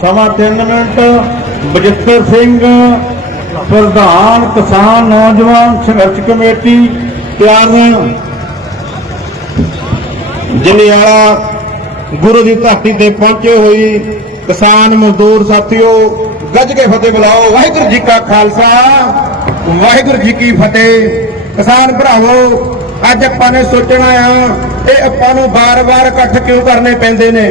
ਸਮਾਂ 3 ਮਿੰਟ, ਬਜਿੱਤਰ ਸਿੰਘ, ਪ੍ਰਧਾਨ ਕਿਸਾਨ ਨੌਜਵਾਨ ਸੰਘਰਸ਼ ਕਮੇਟੀ, ਤਿਆਰ ਨੇ। ਗੁਰੂ ਦੀ ਧਰਤੀ ਤੇ ਪਹੁੰਚੇ ਹੋਈ ਕਿਸਾਨ ਮਜ਼ਦੂਰ ਸਾਥੀਓ, ਗੱਜ ਕੇ ਫਤਿਹ ਬੁਲਾਓ। ਵਾਹਿਗੁਰੂ ਜੀ ਕਾ ਖਾਲਸਾ, ਵਾਹਿਗੁਰੂ ਜੀ ਕੀ ਫਤਿਹ। ਕਿਸਾਨ ਭਰਾਵੋ, ਅੱਜ ਆਪਾਂ ਨੇ ਸੋਚਣਾ ਆ, ਇਹ ਆਪਾਂ ਨੂੰ ਬਾਰ-ਬਾਰ ਇਕੱਠ ਕਿਉਂ ਕਰਨੇ ਪੈਂਦੇ ਨੇ?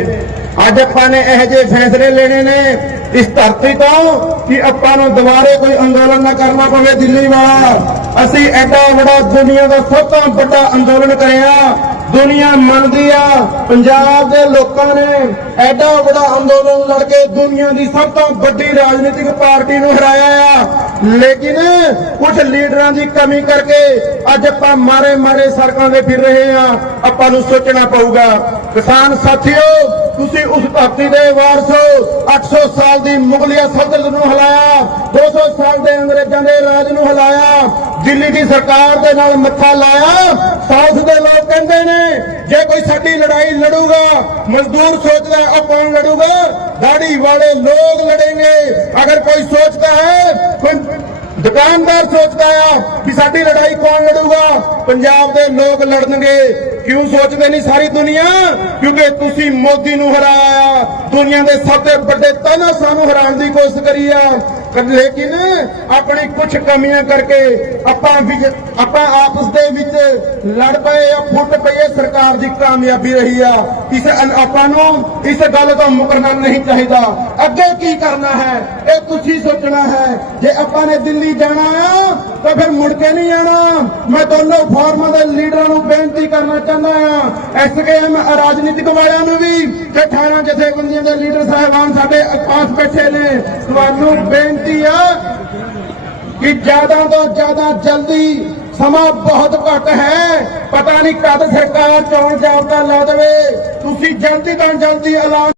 ਅੱਜ ਆਪਾਂ ਨੇ ਇਹੋ ਜਿਹੇ ਫੈਸਲੇ ਲੈਣੇ ਨੇ ਇਸ ਧਰਤੀ ਤੋਂ ਕਿ ਆਪਾਂ ਨੂੰ ਦੁਬਾਰੇ ਕੋਈ ਅੰਦੋਲਨ ਨਾ ਕਰਨਾ ਪਵੇ ਦਿੱਲੀ ਵਾਲਾ। ਅਸੀਂ ਐਡਾ ਵੱਡਾ ਦੁਨੀਆ ਦਾ ਸਭ ਤੋਂ ਵੱਡਾ ਅੰਦੋਲਨ ਕਰਿਆ। ਦੁਨੀਆ ਮੰਨਦੀ ਆ। ਪੰਜਾਬ ਦੇ ਲੋਕਾਂ ਨੇ ਐਡਾ ਵੱਡਾ ਅੰਦੋਲਨ ਲੜ ਕੇ ਦੁਨੀਆ ਦੀ ਸਭ ਤੋਂ ਵੱਡੀ ਰਾਜਨੀਤਿਕ ਪਾਰਟੀ ਨੂੰ ਹਰਾਇਆ ਆ। ਲੇਕਿਨ ਕੁਝ ਲੀਡਰਾਂ ਦੀ ਕਮੀ ਕਰਕੇ ਅੱਜ ਆਪਾਂ ਮਾਰੇ ਮਾਰੇ ਸੜਕਾਂ ਤੇ ਫਿਰ ਰਹੇ ਆ। ਆਪਾਂ ਨੂੰ ਸੋਚਣਾ ਪਊਗਾ। ਕਿਸਾਨ ਸਾਥੀਓ ਤੁਸੀਂ ਉਸ ਧਰਤੀ ਦੇ ਵਾਰਸ 800 ਸਾਲ ਦੀ ਮੁਗਲਿਆ ਸਲਤਨਤ ਨੂੰ ਹਲਾਇਆ 200 ਸਾਲ ਦੇ ਅੰਗਰੇਜ਼ਾਂ ਦੇ ਰਾਜ ਨੂੰ ਹਲਾਇਆ, ਦਿੱਲੀ ਦੀ ਸਰਕਾਰ ਦੇ ਨਾਲ ਮੱਥਾ ਲਾਇਆ, ਸਾਊਥ ਦੇ ਲੋਕ ਕਹਿੰਦੇ ਨੇ, ਜੇ ਕੋਈ ਸਾਡੀ ਲੜਾਈ ਲੜੂਗਾ, ਮਜ਼ਦੂਰ ਸੋਚਦਾ ਉਹ ਕੌਣ ਲੜੂਗਾ? ਦਾੜੀ ਵਾਲੇ ਲੋਕ ਲੜेंगे ਅਗਰ ਕੋਈ ਸੋਚਦਾ ਹੈ, ਕੋਈ ਦੁਕਾਨਦਾਰ ਸੋਚਦਾ ਆ ਕਿ ਸਾਡੀ ਲੜਾਈ ਕੌਣ ਲੜੂਗਾ? ਪੰਜਾਬ ਦੇ ਲੋਕ ਲੜਨਗੇ। ਕਿਉਂ ਸੋਚਦੇ ਨਹੀਂ ਸਾਰੀ ਦੁਨੀਆ? ਕਿਉਂਕਿ ਤੁਸੀਂ ਮੋਦੀ ਨੂੰ ਹਰਾਇਆ ਦੁਨੀਆ ਦੇ ਸਭ ਤੋਂ ਵੱਡੇ ਤਾਨਾ ਸਾਨੂੰ ਹਰਾਉਣ ਦੀ ਕੋਸ਼ਿਸ਼ ਕਰੀ ਆ। ਲੇਕਿਨ ਆਪਣੀ ਕੁਝ ਕਮੀਆਂ ਕਰਕੇ ਆਪਾਂ ਆਪਾਂ ਆਪਸ ਦੇ ਵਿੱਚ ਲੜ ਪਏ ਆ, ਫੁੱਟ ਪਏ ਸਰਕਾਰ ਦੀ ਕਾਮਯਾਬੀ ਰਹੀ ਆ। ਇਸ ਆਪਾਂ ਨੂੰ ਇਸ ਗੱਲ ਤੋਂ ਮੁਕਰਨਾ ਨਹੀਂ ਚਾਹੀਦਾ। ਅੱਗੇ ਕੀ ਕਰਨਾ ਹੈ, ਇਹ ਤੁਸੀਂ ਸੋਚਣਾ ਹੈ। ਜੇ ਆਪਾਂ ਨੇ ਦਿੱਲੀ ਜਾਣਾ ਆ ਤਾਂ ਫਿਰ ਮੁੜ ਕੇ ਨਹੀਂ ਆਣਾ। ਮੈਂ ਦੋਨੋਂ ਫਾਰਮਾਂ ਦੇ ਲੀਡਰਾਂ ਨੂੰ ਬੇਨਤੀ ਕਰਨਾ ਚਾਹੁੰਦਾ ਆ ਐਸਕੇਐਮ ਰਾਜਨੀਤਿਕ ਵਾਲਿਆਂ ਨੂੰ ਵੀ ਤੇ 18 ਜਥੇਬੰਦੀਆਂ ਦੇ ਲੀਡਰ ਸਾਹਿਬਾਨ ਸਾਡੇ ਪਾਸ ਬੈਠੇ ਨੇ, ਤੁਹਾਨੂੰ ਬੇਨਤੀ ਬੇਨਤੀ ਆ ਕਿ ਜ਼ਿਆਦਾ ਤੋਂ ਜ਼ਿਆਦਾ ਜਲਦੀ ਸਮਾਂ ਬਹੁਤ ਘੱਟ ਹੈ। ਪਤਾ ਨਹੀਂ ਕਦ ਸਰਕਾਰ ਚੋਣ ਜਾਬਤਾ ਲਾ ਦੇਵੇ। ਤੁਸੀਂ ਜਲਦੀ ਤੋਂ ਜਲਦੀ ਐਲਾਨ